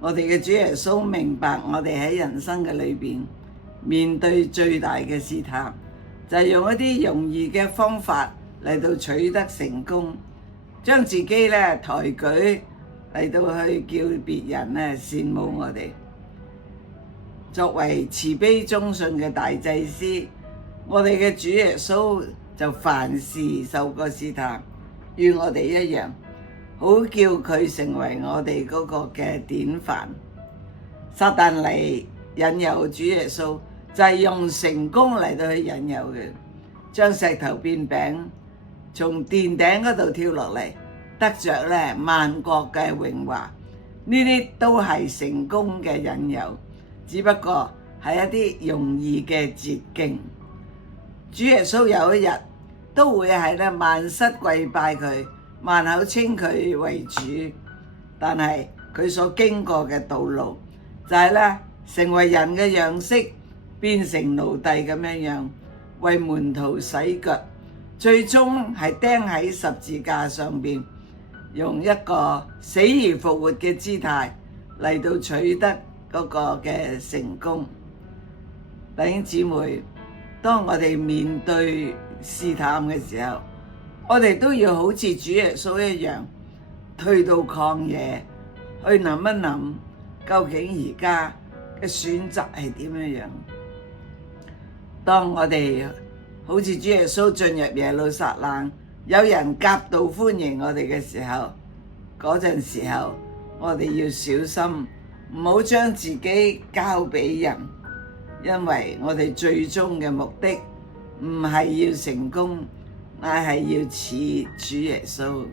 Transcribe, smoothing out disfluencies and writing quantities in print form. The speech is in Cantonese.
我哋嘅主耶穌明白我哋喺人生嘅裏邊面對最大嘅試探，就係用一啲容易嘅方法嚟到取得成功，將自己咧抬舉嚟到去叫別人咧羨慕我哋。作為慈悲忠信嘅大祭司，我哋嘅主耶穌就凡事受過試探，與我哋一樣，好叫佢成為我哋嗰個嘅典範。撒旦嚟引誘主耶穌，就係用成功嚟到去引誘佢，將石頭變餅，從殿頂嗰度跳落嚟，得着咧萬國嘅榮華。呢啲都係成功嘅引誘，只不過係一啲容易嘅捷徑。主耶穌有一日都會係咧萬膝跪拜佢，萬口稱佢為主，但係佢所經過嘅道路就係咧成為人嘅樣式，變成奴隸咁樣為門徒洗腳，最終係釘喺十字架上邊，用一個死而復活嘅姿態嚟到取得嗰個嘅成功。弟兄姊妹，當我哋面對試探嘅時候，我哋都要好似主耶穌一樣，退到曠野去諗一諗，究竟而家嘅選擇係點樣？當我哋好似主耶穌進入耶路撒冷，有人夾道歡迎我哋嘅時候，嗰陣時候我哋要小心，唔好將自己交俾人，因為我哋最終嘅目的唔係要成功，乃係要似主耶穌。